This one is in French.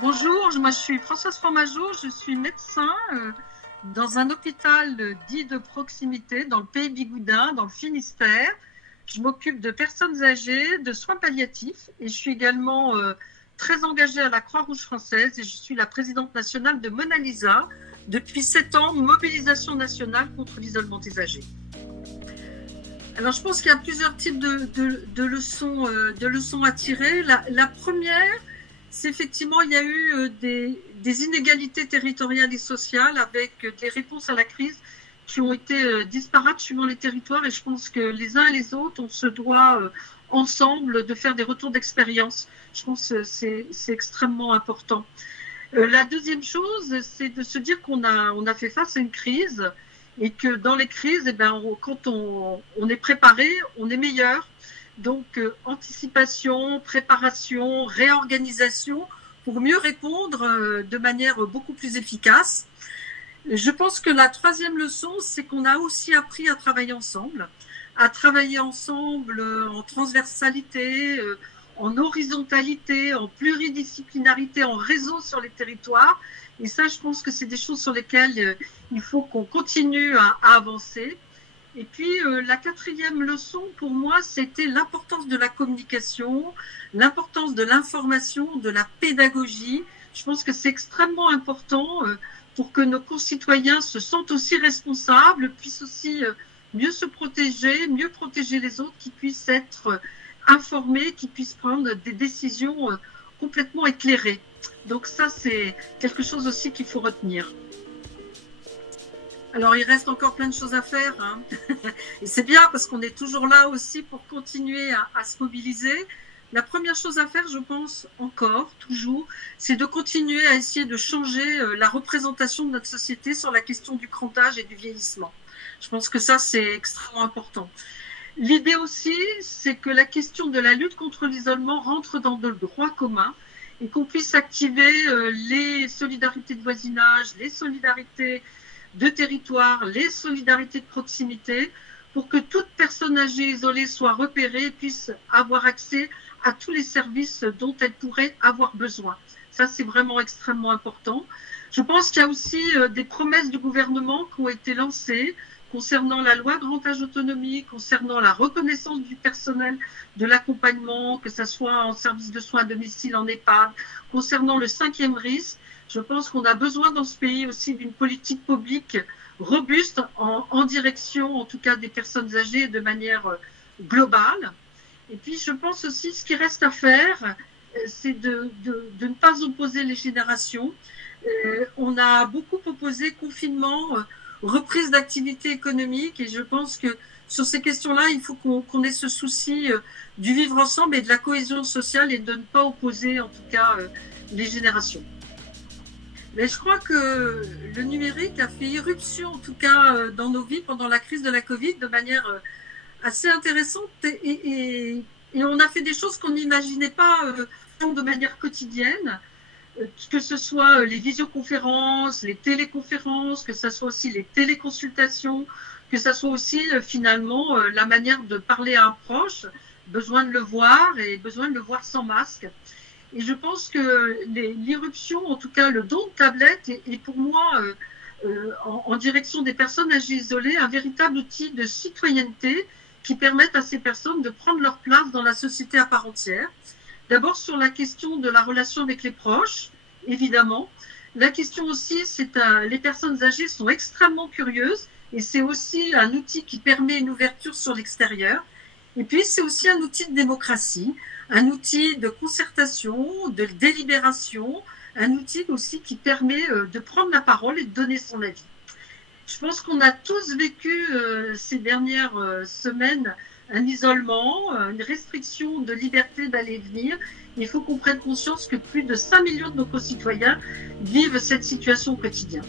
Bonjour, moi je suis Françoise Fromageau, je suis médecin dans un hôpital dit de proximité dans le pays Bigoudin, dans le Finistère. Je m'occupe de personnes âgées, de soins palliatifs et je suis également très engagée à la Croix-Rouge française et je suis la présidente nationale de Mona Lisa depuis 7 ans, mobilisation nationale contre l'isolement des âgés. Alors je pense qu'il y a plusieurs types de leçons à tirer. La première, c'est effectivement, il y a eu des inégalités territoriales et sociales avec des réponses à la crise qui ont été disparates suivant les territoires. Et je pense que les uns et les autres, on se doit ensemble de faire des retours d'expérience. Je pense que c'est extrêmement important. La deuxième chose, c'est de se dire qu'on a fait face à une crise et que dans les crises, quand on est préparé, on est meilleur. Donc, anticipation, préparation, réorganisation pour mieux répondre de manière beaucoup plus efficace. Je pense que la troisième leçon, c'est qu'on a aussi appris à travailler ensemble en transversalité, en horizontalité, en pluridisciplinarité, en réseau sur les territoires. Et ça, je pense que c'est des choses sur lesquelles il faut qu'on continue à avancer. Et puis, la quatrième leçon, pour moi, c'était l'importance de la communication, l'importance de l'information, de la pédagogie. Je pense que c'est extrêmement important pour que nos concitoyens se sentent aussi responsables, puissent aussi mieux se protéger, mieux protéger les autres, qui puissent être informés, qui puissent prendre des décisions complètement éclairées. Donc ça, c'est quelque chose aussi qu'il faut retenir. Alors, il reste encore plein de choses à faire, hein. Et c'est bien parce qu'on est toujours là aussi pour continuer à se mobiliser. La première chose à faire, je pense, toujours, c'est de continuer à essayer de changer la représentation de notre société sur la question du grand âge et du vieillissement. Je pense que ça, c'est extrêmement important. L'idée aussi, c'est que la question de la lutte contre l'isolement rentre dans le droit commun et qu'on puisse activer les solidarités de voisinage, les solidarités de territoire, les solidarités de proximité, pour que toute personne âgée isolée soit repérée et puisse avoir accès à tous les services dont elle pourrait avoir besoin. Ça, c'est vraiment extrêmement important. Je pense qu'il y a aussi des promesses du gouvernement qui ont été lancées concernant la loi Grand Âge Autonomie, concernant la reconnaissance du personnel de l'accompagnement, que ce soit en service de soins à domicile, en EHPAD, concernant le 5e risque. Je pense qu'on a besoin dans ce pays aussi d'une politique publique robuste en direction, en tout cas, des personnes âgées de manière globale. Et puis, je pense aussi, ce qui reste à faire, c'est de ne pas opposer les générations. On a beaucoup opposé confinement, reprise d'activité économique, et je pense que sur ces questions-là, il faut qu'on ait ce souci du vivre ensemble et de la cohésion sociale et de ne pas opposer, en tout cas, les générations. Mais je crois que le numérique a fait irruption, en tout cas, dans nos vies pendant la crise de la Covid, de manière assez intéressante. Et on a fait des choses qu'on n'imaginait pas de manière quotidienne, que ce soit les visioconférences, les téléconférences, que ce soit aussi les téléconsultations, que ce soit aussi finalement la manière de parler à un proche, besoin de le voir et besoin de le voir sans masque. Et je pense que l'irruption, en tout cas le don de tablette, est pour moi, en direction des personnes âgées isolées, un véritable outil de citoyenneté qui permettent à ces personnes de prendre leur place dans la société à part entière. D'abord sur la question de la relation avec les proches, évidemment. La question aussi, les personnes âgées sont extrêmement curieuses et c'est aussi un outil qui permet une ouverture sur l'extérieur. Et puis c'est aussi un outil de démocratie, un outil de concertation, de délibération, un outil aussi qui permet de prendre la parole et de donner son avis. Je pense qu'on a tous vécu ces dernières semaines un isolement, une restriction de liberté d'aller et venir. Il faut qu'on prenne conscience que plus de 5 millions de nos concitoyens vivent cette situation au quotidien.